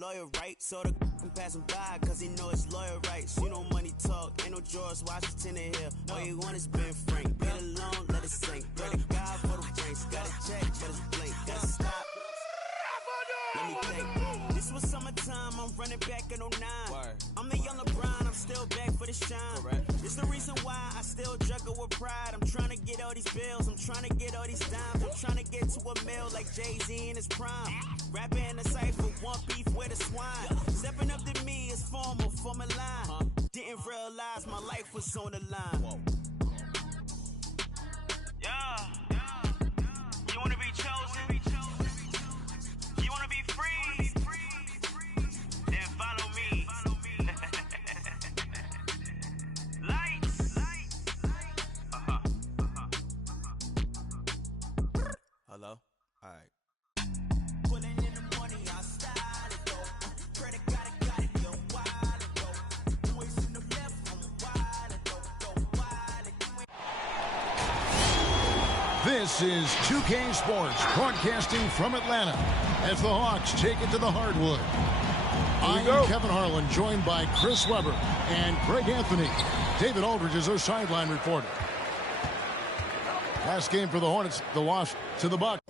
lawyer, right? So the can pass him by, cause he know it's lawyer rights. You know money talk, ain't no George Washington in here. All you want is Ben Frank. Get alone, let it sink. Pray to God for the ranks. Got a check, but it's blank. Gotta stop. Let me think. This was summertime, I'm running back in 09. I'm the young LeBron, I'm still back for the shine. It's the reason why I still juggle with pride. I'm trying to get all these bills, I'm trying to get all these dimes. I'm trying to get to a mill like Jay-Z in his prime. Rapping in the cypher, one beef with a swine. Stepping up to me is formal for my line. Didn't realize my life was on the line. Yeah. You wanna be chosen? You wanna be free? Then follow me. Lights. Hello? Alright. Putting in the money, I style it though. Credit got it, yo, wild it though. Boys in the left, I'm wild it though, wild it. This is 2K Sports, broadcasting from Atlanta as the Hawks take it to the hardwood. I'm Kevin Harlan, joined by Chris Webber and Greg Anthony. David Aldridge is our sideline reporter. Last game for the Hornets, the wash to the Bucks.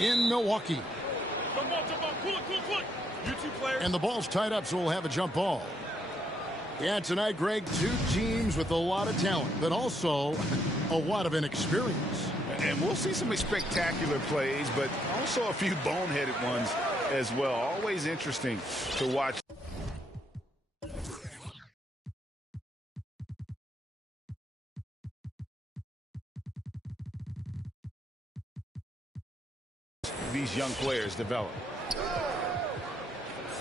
In Milwaukee. And the ball's tied up, so we'll have a jump ball. Yeah, tonight, Greg, two teams with a lot of talent, but also a lot of inexperience. And we'll see some spectacular plays, but also a few boneheaded ones as well. Always interesting to watch. These young players develop.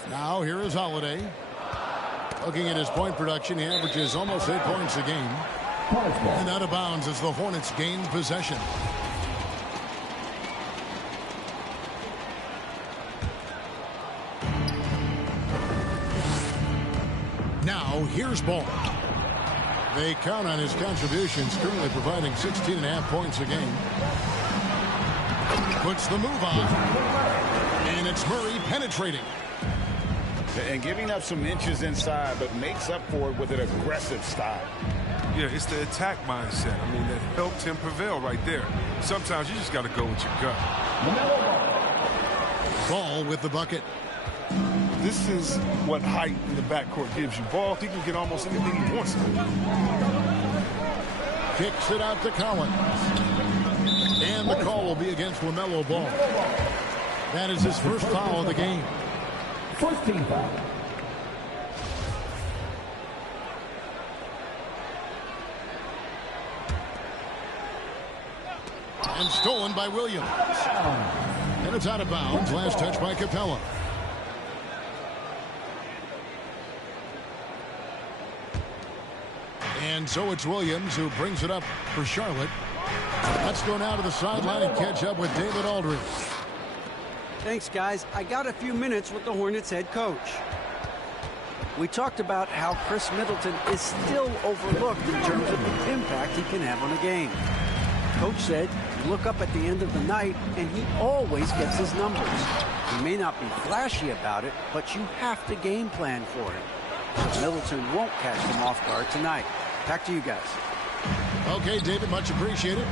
Now here is Holiday. Looking at his point production, he averages almost 8 points a game. And out of bounds as the Hornets gain possession. Now here's Ball. They count on his contributions, currently providing 16.5 points a game. Puts the move on. And it's Murray penetrating. And giving up some inches inside, but makes up for it with an aggressive style. Yeah, it's the attack mindset. I mean, that helped him prevail right there. Sometimes you just got to go with your gut. Ball with the bucket. This is what height in the backcourt gives you. Ball, he can get almost anything he wants to. Kicks it out to Collins. And the call will be against LaMelo Ball. That is his first foul of the game. First team foul. And stolen by Williams. And it's out of bounds. Last touch by Capella. And so it's Williams who brings it up for Charlotte. Let's go now to the sideline and catch up with David Aldridge. Thanks, guys. I got a few minutes with the Hornets head coach. We talked about how Chris Middleton is still overlooked in terms of the impact he can have on a game. Coach said, look up at the end of the night, and he always gets his numbers. He may not be flashy about it, but you have to game plan for him. Middleton won't catch them off guard tonight. Back to you guys. Okay, David, much appreciated.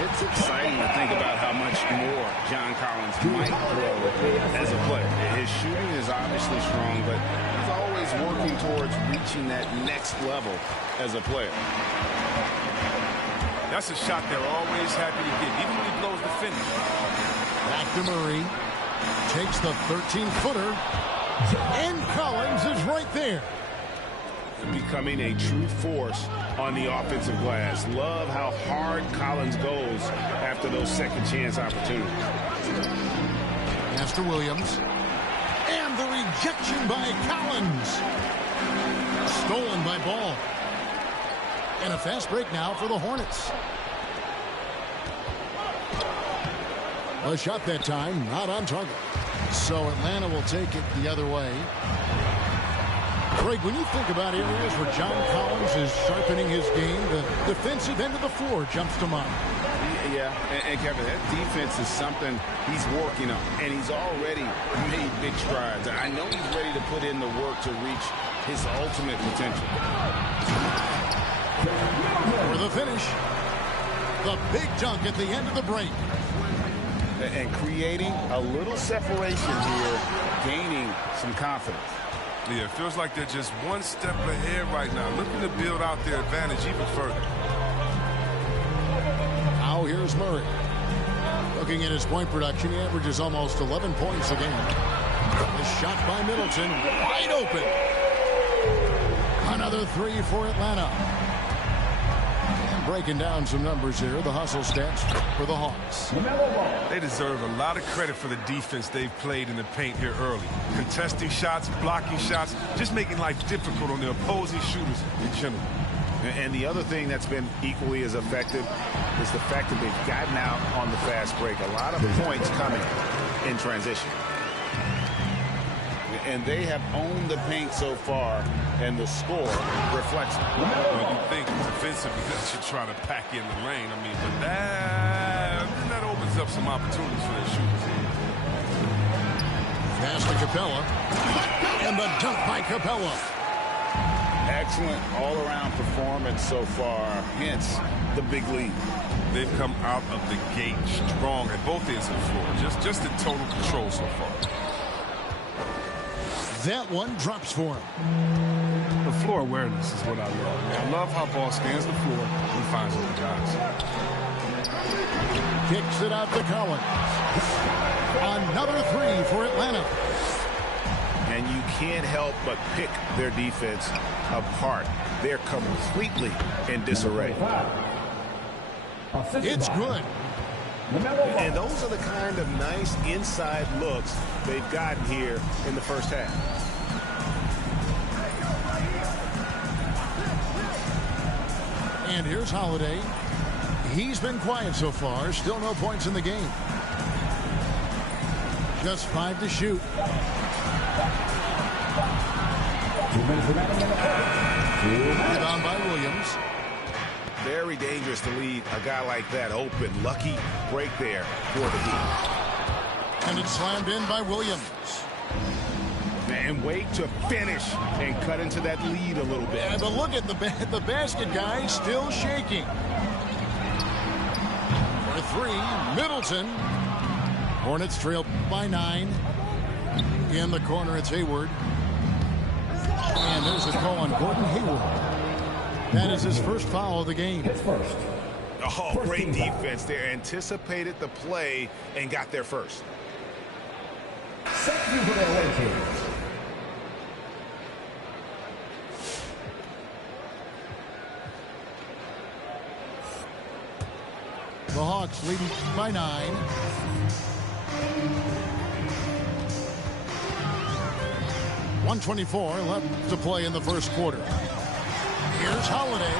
It's exciting to think about how much more John Collins might throw as a player. His shooting is obviously strong, but he's always working towards reaching that next level as a player. That's a shot they're always happy to get, even when he blows the finish. Back to Murray. Takes the 13-footer. And Collins is right there. Becoming a true force on the offensive glass. Love how hard Collins goes after those second chance opportunities. Pass to Williams. And the rejection by Collins. Stolen by Ball. And a fast break now for the Hornets. A shot that time, not on target. So Atlanta will take it the other way. Craig, when you think about areas where John Collins is sharpening his game, the defensive end of the floor jumps to mind. Yeah, and Kevin, that defense is something he's working on, and he's already made big strides. I know he's ready to put in the work to reach his ultimate potential. For the finish, the big dunk at the end of the break. And creating a little separation here, gaining some confidence. Yeah, it feels like they're just one step ahead right now, looking to build out their advantage even further. Now here's Murray. Looking at his point production, he averages almost 11 points a game. The shot by Middleton, wide open. Another three for Atlanta. And breaking down some numbers here, the hustle stats for the Hawks. They deserve a lot of credit for the defense they've played in the paint here early. Contesting shots, blocking shots, just making life difficult on the opposing shooters in general. And the other thing that's been equally as effective is the fact that they've gotten out on the fast break. A lot of points coming in transition. And they have owned the paint so far, and the score reflects it. Well, you think defensively that should try to pack in the lane. I mean, but that opens up some opportunities for their shooters. Pass to Capella. And the dunk by Capella. Excellent all-around performance so far, hence the big lead. They've come out of the gate strong at both ends of the floor. Just in total control so far. That one drops for him. The floor awareness is what I love. I love how ball scans the floor and finds other guys. Kicks it out to Collins. Another three for Atlanta. And you can't help but pick their defense apart. They're completely in disarray. It's good. And those are the kind of nice inside looks they've gotten here in the first half. And here's Holiday. He's been quiet so far. Still no points in the game. Just 5 to shoot. Rebound by Williams. Very dangerous to leave a guy like that open. Lucky break there for the Heat. And it's slammed in by Williams. And wait to finish and cut into that lead a little bit. Yeah, but look at the basket guy still shaking. For three, Middleton. Hornets trail by 9. In the corner, it's Hayward. And there's the call on Gordon Hayward. That is his first foul of the game. Oh, great defense there. Anticipated the play and got there first. Thank you for their waiting. The Hawks leading by 9. .124 left to play in the first quarter. Here's Holiday.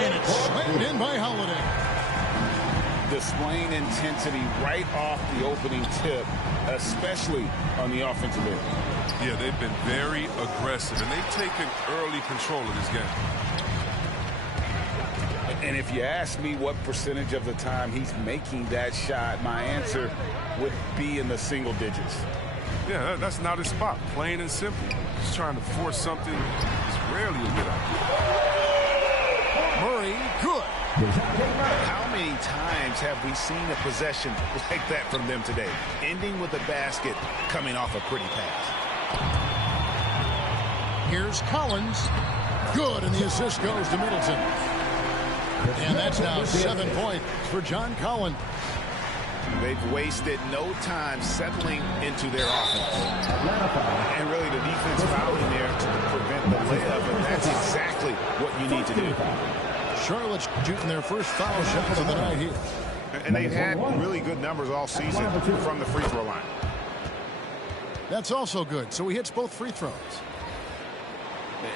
And it's slammed in by Holiday. Displaying intensity right off the opening tip, especially on the offensive end. Yeah, they've been very aggressive, and they've taken early control of this game. And if you ask me what percentage of the time he's making that shot, my answer would be in the single digits. Yeah, that's not his spot, plain and simple. Just trying to force something is rarely a good idea. Murray, good. How many times have we seen a possession like that from them today, ending with a basket coming off a pretty pass? Here's Collins. Good, and the assist goes to Middleton. And that's now 7 points for John Collins. They've wasted no time settling into their offense. And really the defense fouling there to prevent the layup, and that's exactly what you need to do. Charlotte's shooting their first foul shots of the night here. And they've had really good numbers all season from the free throw line. That's also good, so he hits both free throws.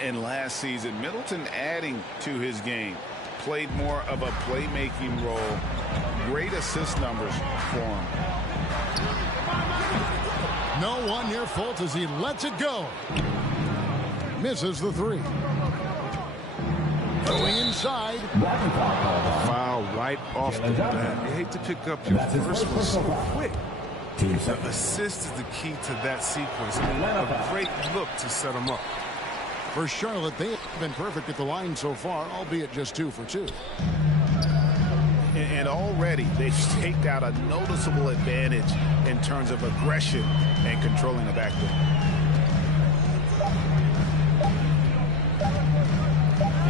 And last season, Middleton adding to his game. Played more of a playmaking role. Great assist numbers for him. No one near Fultz as he lets it go. Misses the three. Going inside. Foul right off the bat. You hate to pick up your first one so quick. The assist is the key to that sequence. I mean, a great look to set them up. For Charlotte, they have been perfect at the line so far, albeit just 2 for 2. And already they've staked out a noticeable advantage in terms of aggression and controlling the backcourt.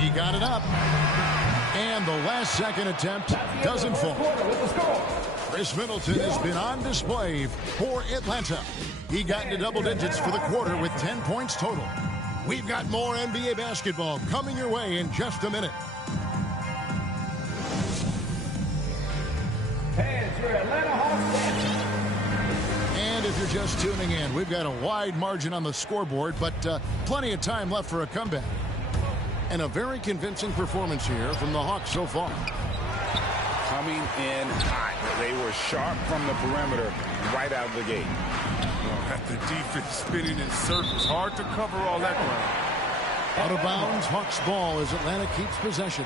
He got it up. And the last second attempt doesn't fall. Chris Middleton has been on display for Atlanta. He got into double digits for the quarter with 10 points total. We've got more NBA basketball coming your way in just a minute. And if you're just tuning in, we've got a wide margin on the scoreboard, but plenty of time left for a comeback. And a very convincing performance here from the Hawks so far. Coming in hot. They were sharp from the perimeter right out of the gate. Got the defense spinning in circles. Hard to cover all that ground. Out of bounds, Hawks ball as Atlanta keeps possession.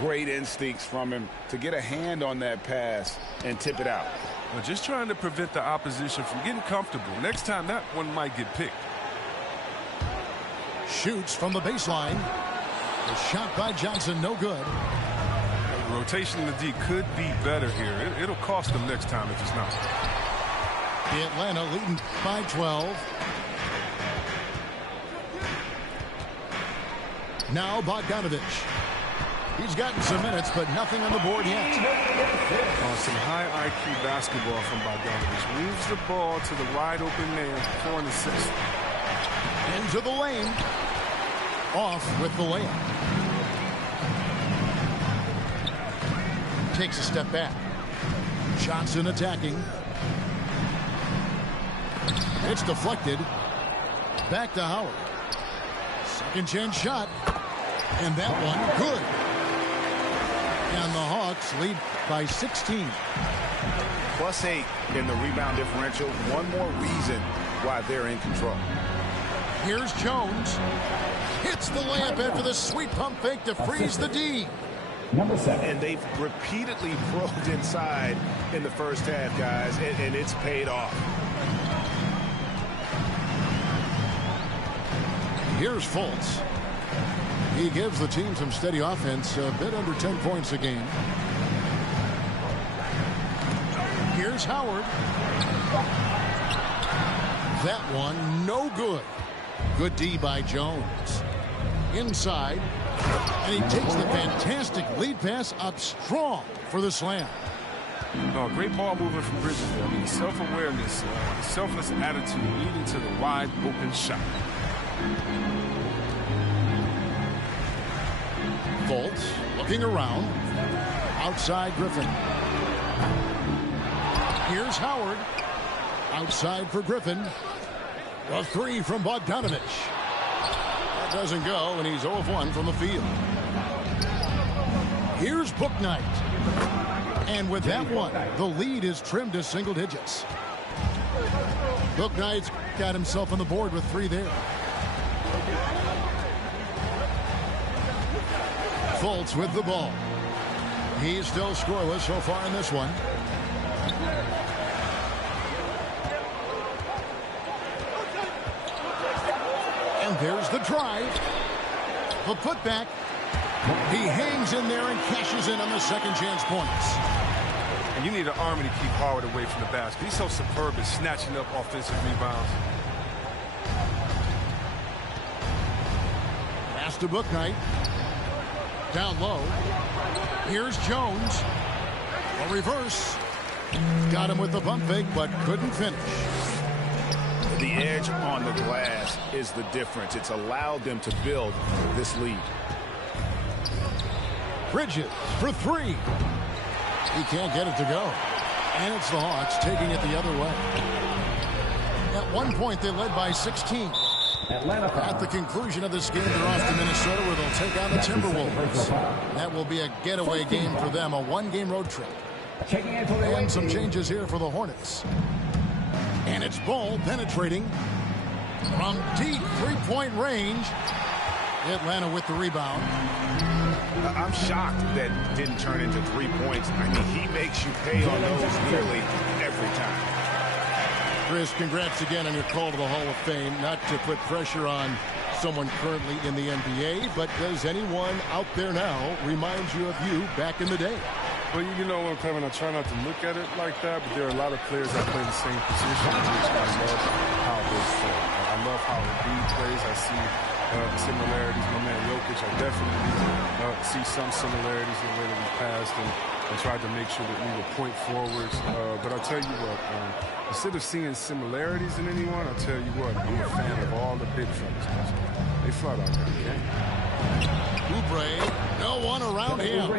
Great instincts from him to get a hand on that pass and tip it out. Well, just trying to prevent the opposition from getting comfortable. Next time, that one might get picked. Shoots from the baseline. The shot by Johnson, no good. The rotation in the D could be better here. It'll cost them next time if it's not. Atlanta leading by 12. Now Bogdanovich. He's gotten some minutes, but nothing on the board yet. Some high IQ basketball from Bogdanovich. Moves the ball to the wide open man for an assist. Into the lane. Off with the layup. Takes a step back. Johnson attacking. It's deflected. Back to Howard. Second chance shot. And that one good. And the Hawks lead by 16. +8 in the rebound differential. One more reason why they're in control. Here's Jones. Hits the layup after the sweet pump fake to freeze the D. Number 7. And they've repeatedly probed inside in the first half, guys, and it's paid off. Here's Fultz. He gives the team some steady offense, a bit under 10 points a game. Here's Howard. That one, no good. Good D by Jones. Inside. And he takes the fantastic lead pass up strong for the slam. Oh, great ball movement from Bridges there. I mean, self-awareness, selfless attitude leading to the wide open shot. Fultz looking around. Outside Griffin. Here's Howard. Outside for Griffin. A three from Bogdanovich. That doesn't go, and he's 0 of 1 from the field. Here's Bouknight. And with that one, the lead is trimmed to single digits. Bouknight's got himself on the board with 3 there. Fultz with the ball. He's still scoreless so far in this one. And there's the drive. The putback. He hangs in there and cashes in on the second chance points. And you need an army to keep Howard away from the basket. He's so superb at snatching up offensive rebounds. Pass to Bouknight. Down low. Here's Jones. A reverse. Got him with the pump fake, but couldn't finish. The edge on the glass is the difference. It's allowed them to build this lead. Bridges for 3. He can't get it to go. And it's the Hawks taking it the other way. At one point, they led by 16. At the conclusion of this game, they're off to Minnesota, where they'll take on the Timberwolves. That will be a getaway game for them, a 1-game road trip. And some changes here for the Hornets. And it's Ball penetrating from deep three-point range. Atlanta with the rebound. I'm shocked that didn't turn into 3 points. I mean, he makes you pay on those nearly every time. Chris, congrats again on your call to the Hall of Fame. Not to put pressure on someone currently in the NBA, but does anyone out there now remind you of you back in the day? Well, you know what, Kevin, I try not to look at it like that, but there are a lot of players that play the same position, which I love how they play. I love how Embiid plays. I see similarities. My man Jokic, I definitely see some similarities in the way that we passed and tried to make sure that we were point forwards. But I'll tell you what, instead of seeing similarities in anyone, I'll tell you what, I'm a fan of all the big fellas. They flat out got the game. Oubre, no one around him.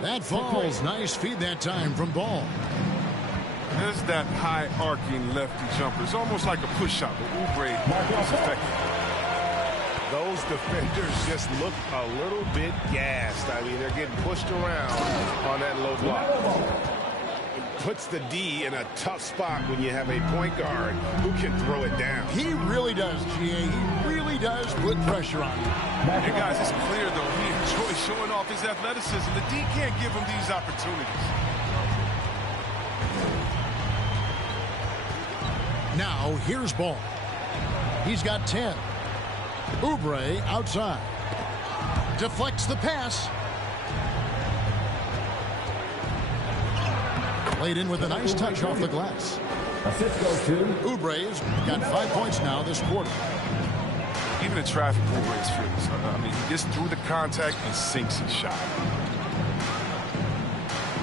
That falls. Nice feed that time from Ball. There's that high arcing lefty jumper. It's almost like a push shot, but Oubre is effective. Those defenders just look a little bit gassed. I mean, they're getting pushed around on that low block. It puts the D in a tough spot when you have a point guard who can throw it down. He really does, GA. He really does put pressure on you. Hey, guys, it's clear, though, he enjoys showing off his athleticism. The D can't give him these opportunities. Now, here's Ball. He's got 10. Oubre outside. Deflects the pass. Played in with a nice touch off the glass. Assist goes to Oubre's got 5 points now this quarter. Even in traffic, Oubre is fearless. I mean, he gets through the contact and sinks his shot.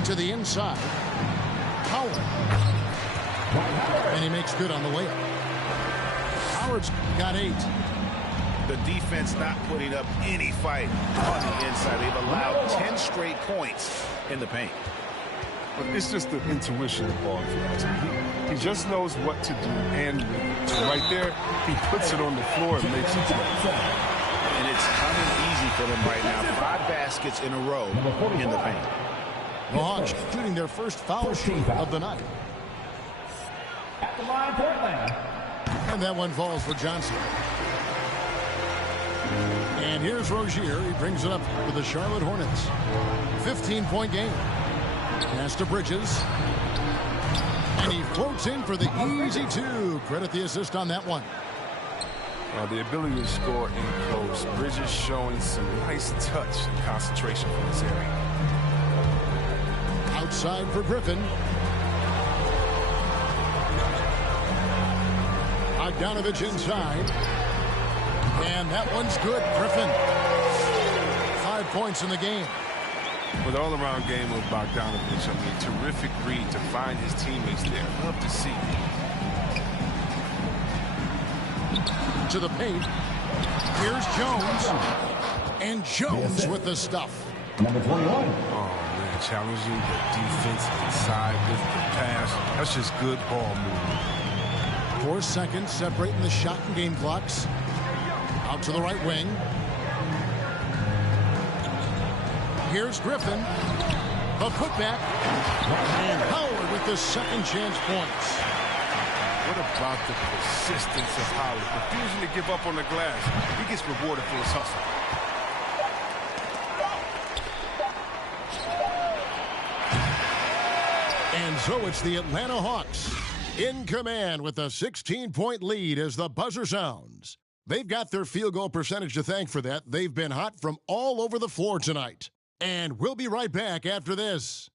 To the inside. Howard. And he makes good on the layup. Howard's got 8. The defense not putting up any fight on the inside. They've allowed 10 straight points in the paint. But it's just the intuition of ball. He just knows what to do, and right there, he puts it on the floor and makes it play. And it's coming easy for them right now. 5 baskets in a row in the paint. The Hawks shooting their first foul shoot of the night. at the line for Atlanta. And that one falls for Johnson. And here's Rozier. He brings it up with the Charlotte Hornets. 15-point game. Pass to Bridges. And he floats in for the easy 2. Credit the assist on that one. The ability to score in close. Bridges showing some nice touch and concentration from this area. Outside for Griffin. Bogdanovich inside. And that one's good. Griffin. 5 points in the game. With all-around game of Bogdanovich, I mean, terrific read to find his teammates there. Love to see. To the paint. Here's Jones. And Jones with the stuff. Number 21. Oh, man, challenging the defense inside with the pass. That's just good ball movement. 4 seconds separating the shot and game clocks. Out to the right wing. Here's Griffin. A putback. And Howard with the second chance points. What about the persistence of Howard? Refusing to give up on the glass. He gets rewarded for his hustle. And so it's the Atlanta Hawks in command with a 16-point lead as the buzzer sounds. They've got their field goal percentage to thank for that. They've been hot from all over the floor tonight. And we'll be right back after this.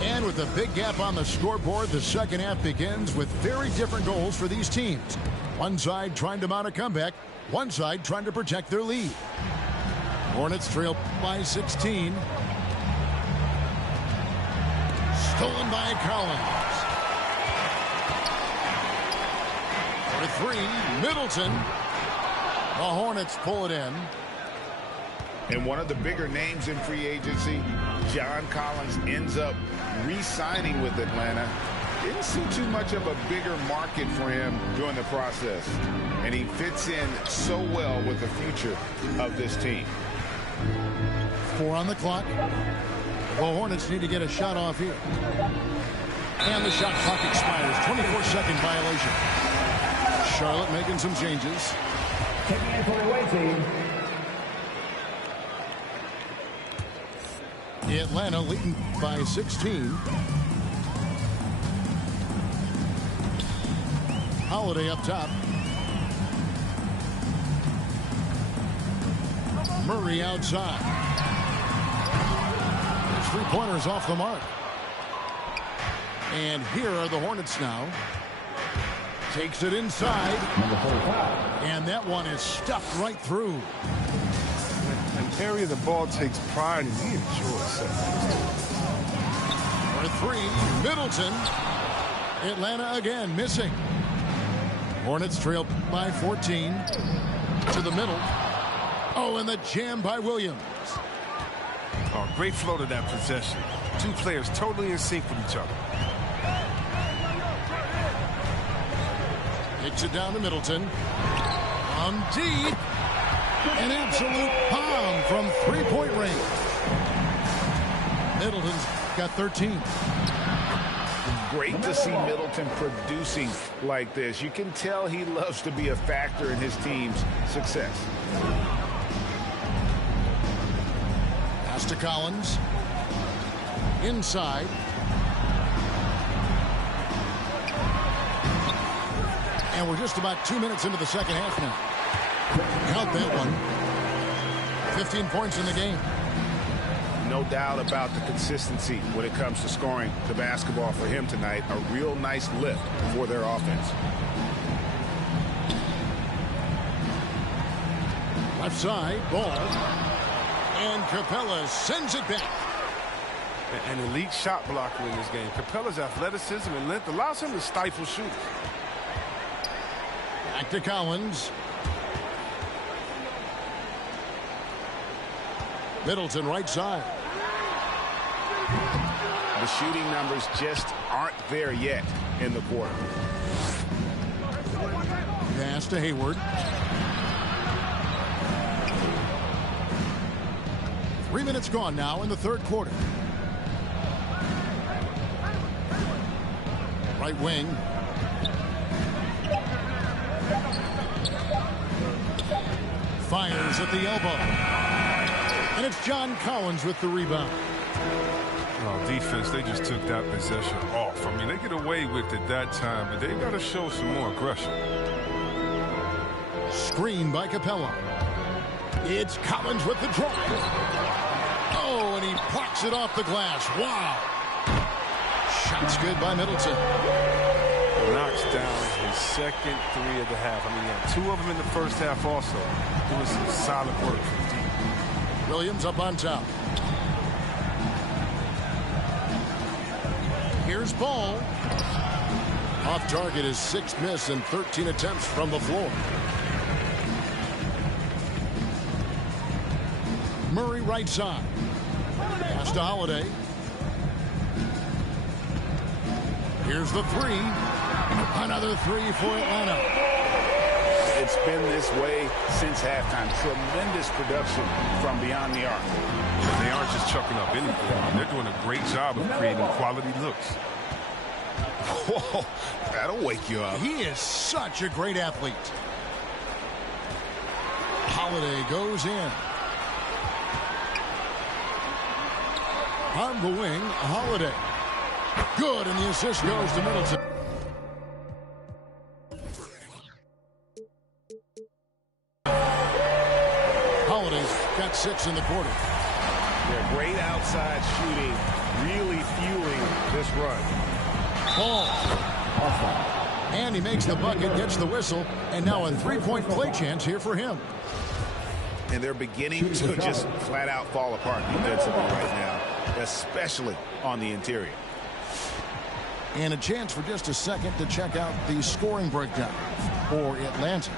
And with a big gap on the scoreboard, the second half begins with very different goals for these teams. One side trying to mount a comeback, one side trying to protect their lead. Hornets trail by 16. Stolen by Collins. For three, Middleton. The Hornets pull it in. And one of the bigger names in free agency, John Collins, ends up re-signing with Atlanta. Didn't see too much of a bigger market for him during the process. And he fits in so well with the future of this team. 4 on the clock. The Hornets need to get a shot off here. And the shot clock expires. 24-second violation. Charlotte making some changes. Taking in for the away team. Atlanta leading by 16. Holiday up top. Murray outside. His three-pointers off the mark. And here are the Hornets now. Takes it inside. Number 45. And that one is stuffed right through. An area the ball takes pride in. He enjoys it. For three, Middleton. Atlanta again missing. Hornets trail by 14. To the middle. Oh, and the jam by Williams. Oh, great flow to that possession. Two players totally in sync with each other. Kicks it down to Middleton. On deep. An absolute bomb from three-point range. Middleton's got 13. Great to see Middleton producing like this. You can tell he loves to be a factor in his team's success. Pass to Collins. Inside. And we're just about 2 minutes into the second half now. Count that one. 15 points in the game. No doubt about the consistency when it comes to scoring the basketball for him tonight. A real nice lift for their offense. Left side, ball. And Capella sends it back. An elite shot blocker in this game. Capella's athleticism and length allows him to stifle shooters. Back to Collins. Middleton right side. The shooting numbers just aren't there yet in the quarter. Pass to Hayward. 3 minutes gone now in the third quarter. Right wing. Fires at the elbow. And it's John Collins with the rebound. Oh, defense, they just took that possession off. I mean, they get away with it that time, but they got to show some more aggression. Screen by Capella. It's Collins with the drive. Oh, and he blocks it off the glass. Wow. Shots good by Middleton. Knocks down his second three of the half. I mean, he had 2 of them in the first half also. Doing some solid work from deep. Williams up on top. Here's Ball. Off target is 6 miss and 13 attempts from the floor. Murray right side. Pass to Holiday. Here's the three. Another three for Atlanta. It's been this way since halftime. Tremendous production from beyond the arc. They aren't just chucking up anything. They're doing a great job of creating quality looks. Whoa, that'll wake you up. He is such a great athlete. Holiday goes in. On the wing, Holiday. Good, and the assist goes to Middleton. Holiday's got 6 in the quarter. They're great outside shooting, really fueling this run. Ball. And he makes the bucket, gets the whistle, and now a three-point play chance here for him. And they're beginning to just flat out fall apart defensively right now, especially on the interior. And a chance for just a second to check out the scoring breakdown for Atlanta.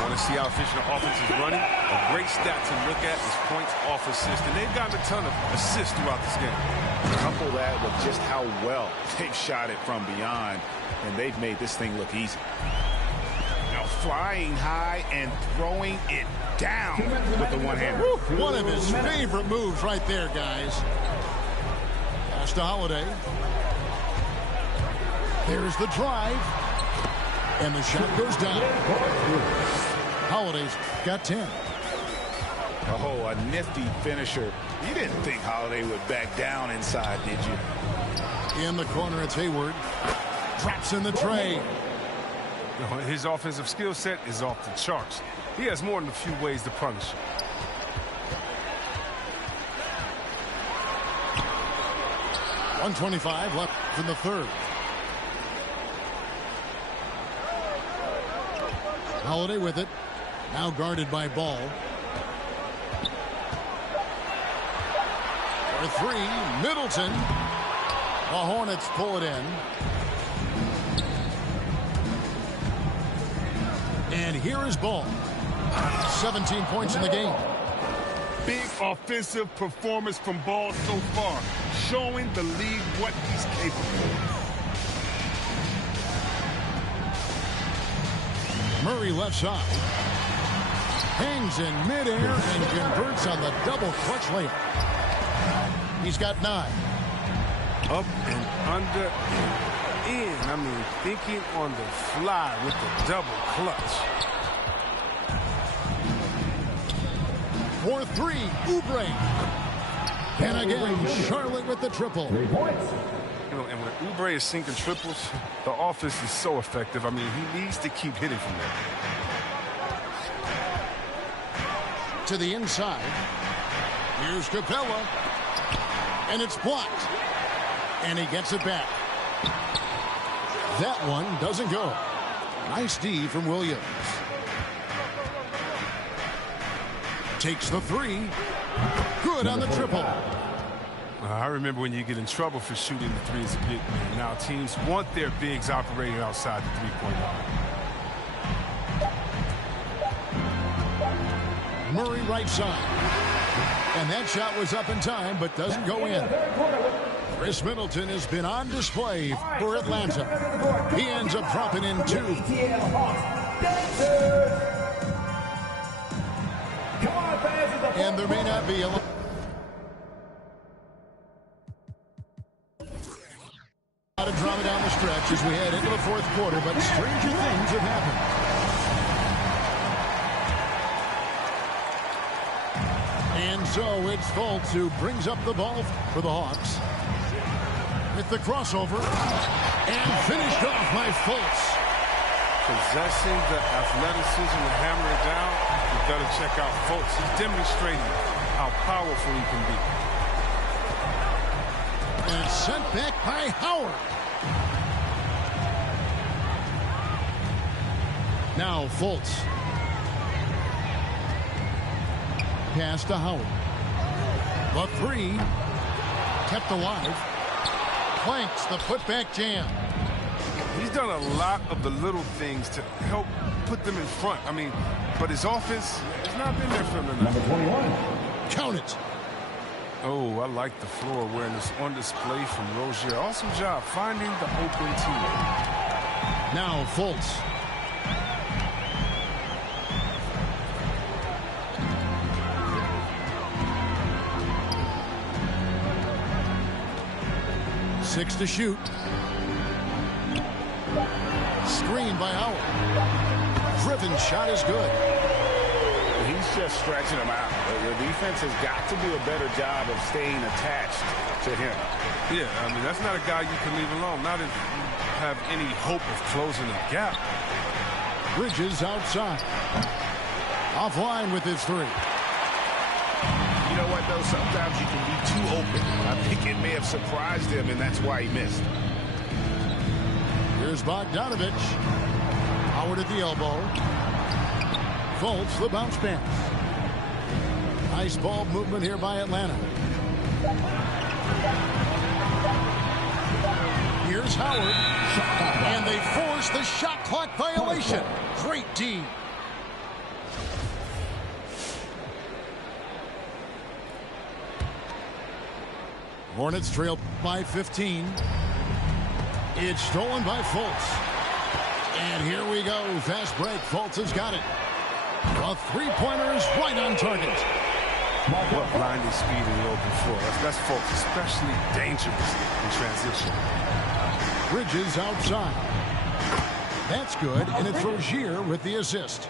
Want to see how efficient the offense is running? A great stat to look at is points off assist, and they've gotten a ton of assists throughout this game. Couple that with just how well they've shot it from beyond, and they've made this thing look easy. Now flying high and throwing it down with the one-hander. One of his favorite moves right there, guys. Pass to Holiday. There's the drive. And the shot goes down. Holiday's got 10. Oh, a nifty finisher. You didn't think Holiday would back down inside, did you? In the corner, it's Hayward. Drops in the tray. His offensive skill set is off the charts. He has more than a few ways to punish. 1:25 left in the third. Holiday with it. Now guarded by Ball. For three, Middleton. The Hornets pull it in. And here is Ball. 17 points in the game. Big offensive performance from Ball so far, showing the league what he's capable of. Murray left side. Hangs in midair and converts on the double clutch layup. He's got 9. Up and under and in. I mean, thinking on the fly with the double clutch. For three, Oubre. And again, Charlotte with the triple. 3 points. You know, and when Oubre is sinking triples, the offense is so effective. I mean, he needs to keep hitting from there. To the inside. Here's Capella. And it's blocked. And he gets it back. That one doesn't go. Nice D from Williams. Takes the three. Good on the triple. I remember when you get in trouble for shooting the three as a big man. Now teams want their bigs operating outside the three-point line. Murray right side. And that shot was up in time, but doesn't go in. Chris Middleton has been on display for Atlanta. He ends up dropping in 2. And there may not be a lot of drama down the stretch as we head into the fourth quarter, but stranger things have happened. And so it's Fultz who brings up the ball for the Hawks. With the crossover. And finished off by Fultz. Possessing the athleticism to hammer it down, you've got to check out Fultz. He's demonstrating how powerful he can be. And sent back by Howard. Now Fultz. Pass to Howard. The three. Kept alive. Planks the putback jam. He's done a lot of the little things to help put them in front. I mean, but his offense has not been there for him enough. Number 21. Count it. Oh, I like the floor awareness on display from Rozier. Awesome job finding the open teammate. Now Fultz. Six to shoot. Screen by Howard. Driven shot is good. He's just stretching him out. The defense has got to do a better job of staying attached to him. Yeah, I mean, that's not a guy you can leave alone. Not if you have any hope of closing the gap. Bridges outside. Offline with his three. You know what, though? Sometimes you can be too open. I think it may have surprised him, and that's why he missed. Here's Bogdanovich. Howard at the elbow. Fultz, the bounce pass. Nice ball movement here by Atlanta. Here's Howard. And they force the shot clock violation. Great D. Hornets trail by 15. It's stolen by Fultz. And here we go. Fast break. Fultz has got it. A three-pointer is right on target. What blinding speed in the open floor. That's Fultz, especially dangerous in transition. Bridges outside. That's good, and it's Rozier with the assist.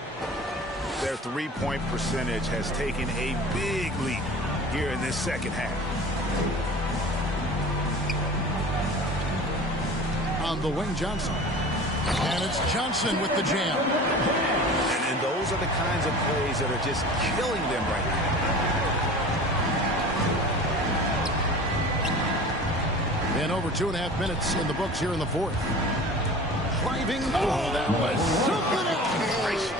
Their three-point percentage has taken a big leap here in this second half. On the wing, Johnson. And it's Johnson with the jam. And those are the kinds of plays that are just killing them right now. And over 2.5 minutes in the books here in the fourth. Driving. Oh, that was something else.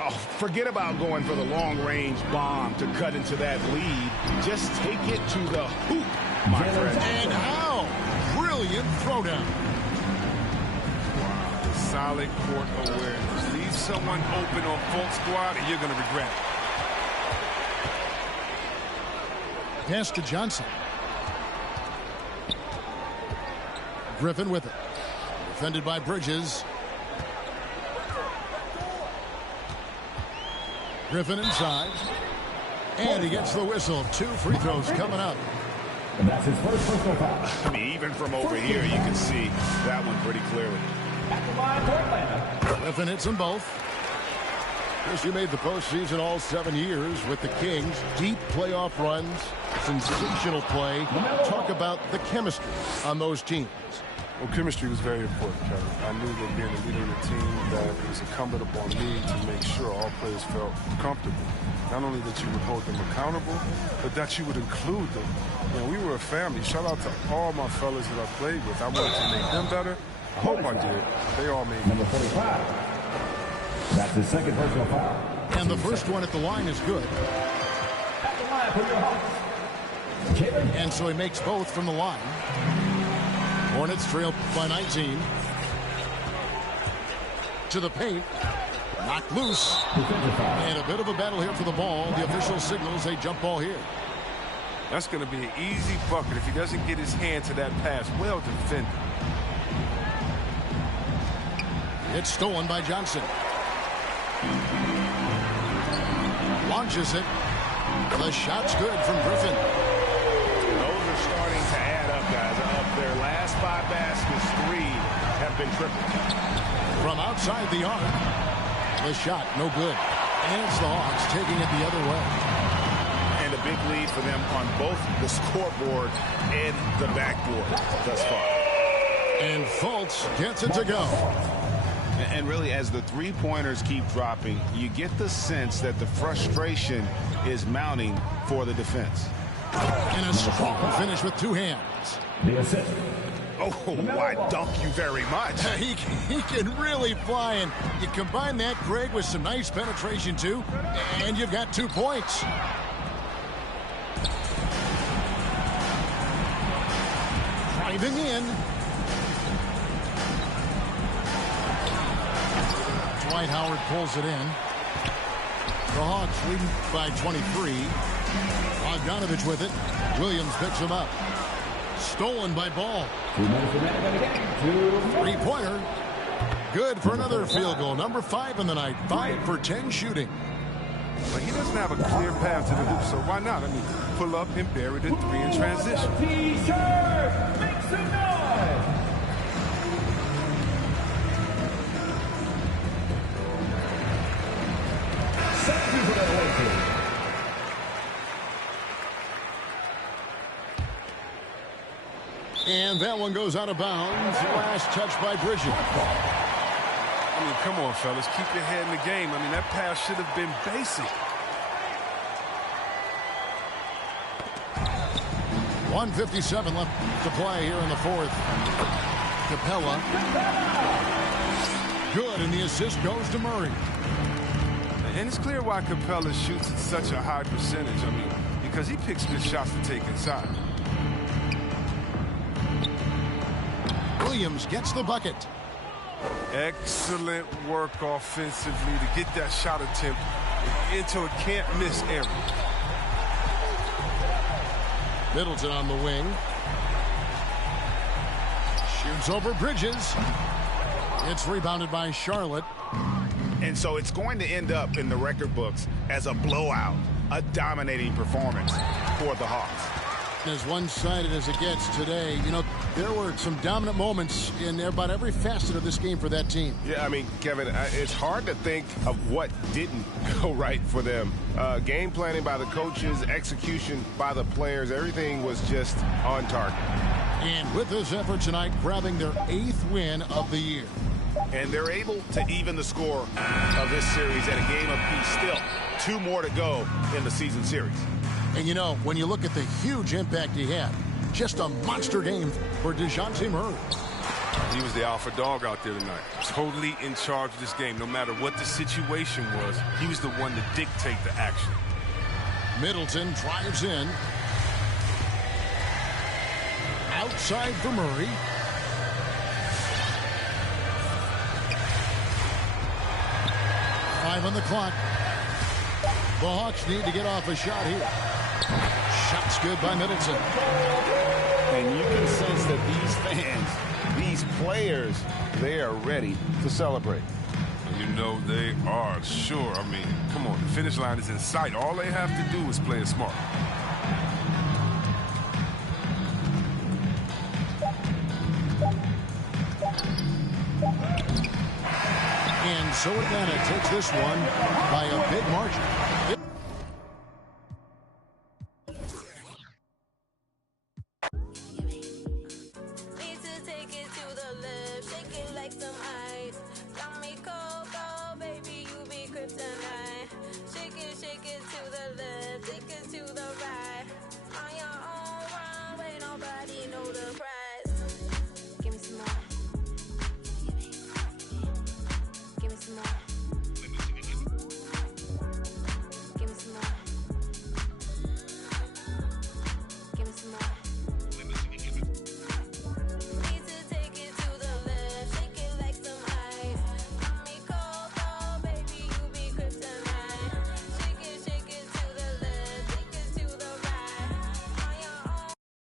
Oh, forget about going for the long-range bomb to cut into that lead. Just take it to the hoop, my friend. And how? Brilliant throwdown. Wow, solid court awareness. Leave someone open on Fultz squad, and you're going to regret it. Pass to Johnson. Griffin with it. Defended by Bridges. Griffin inside. And he gets the whistle. 2 free throws coming up. And that's his first personal foul. I mean, even from over here, you can see that one pretty clearly. At the line for Atlanta. Griffin hits them both. Chris, you made the postseason all 7 years with the Kings. Deep playoff runs, sensational play. Talk about the chemistry on those teams. Well, chemistry was very important, Kevin. I knew that being a leader of the team, that it was incumbent upon me to make sure all players felt comfortable. Not only that you would hold them accountable, but that you would include them. You know, we were a family. Shout out to all my fellas that I played with. I wanted to make them better. I hope I did. They all made me. Number 45. That's his second personal foul. And the first one at the line is good. At the line for your Hawks. And so he makes both from the line. Hornets trail by 19. To the paint. Knocked loose. And a bit of a battle here for the ball. The official signals a jump ball here. That's going to be an easy bucket if he doesn't get his hand to that pass. Well defended. It's stolen by Johnson. Launches it. The shot's good from Griffin. Those are starting to add up, guys. Of their last 5 baskets, 3 have been tripled. From outside the arc. The shot, no good. And it's the Hawks taking it the other way. And a big lead for them on both the scoreboard and the backboard thus far. And Fultz gets it to go. And really, as the three-pointers keep dropping, you get the sense that the frustration is mounting for the defense. And a strong finish with 2 hands. The assist. Oh, why, dunk you very much. He can really fly, and you combine that, Greg, with some nice penetration, too, and you've got 2 points. Driving in. Dwight Howard pulls it in. The Hawks leading by 23. Bogdanovich with it. Williams picks him up. Stolen by Ball. 2 minutes remaining in the game. Three-pointer. Good for another field goal. Number 5 in the night. 5 for 10 shooting. But he doesn't have a clear path to the hoop, so why not? I mean, pull up and bury the 3 in transition. T-shirt, make some noise. And that one goes out of bounds. Last touch by Bridges. I mean, come on, fellas. Keep your head in the game. I mean, that pass should have been basic. 1:57 left to play here in the fourth. Capella. Good, and the assist goes to Murray. And it's clear why Capella shoots at such a high percentage. I mean, because he picks good shots to take inside. Williams gets the bucket. Excellent work offensively to get that shot attempt into a can't-miss area. Middleton on the wing. Shoots over Bridges. It's rebounded by Charlotte. And so it's going to end up in the record books as a blowout, a dominating performance for the Hawks. As one-sided as it gets today, you know, there were some dominant moments in about every facet of this game for that team. Yeah, I mean, Kevin, it's hard to think of what didn't go right for them. Game planning by the coaches, execution by the players, everything was just on target. And with this effort tonight, grabbing their 8th win of the year. And they're able to even the score of this series at a game apiece still. 2 more to go in the season series. And, you know, when you look at the huge impact he had, just a monster game for DeJounte Murray. He was the alpha dog out there tonight. Totally in charge of this game. No matter what the situation was, he was the one to dictate the action. Middleton drives in. Outside for Murray. Five on the clock. The Hawks need to get off a shot here. Shot's good by Middleton. And you can sense that these fans, these players, they are ready to celebrate. And you know they are, sure. I mean, come on, the finish line is in sight. All they have to do is play it smart. And so Atlanta takes this one by a big margin.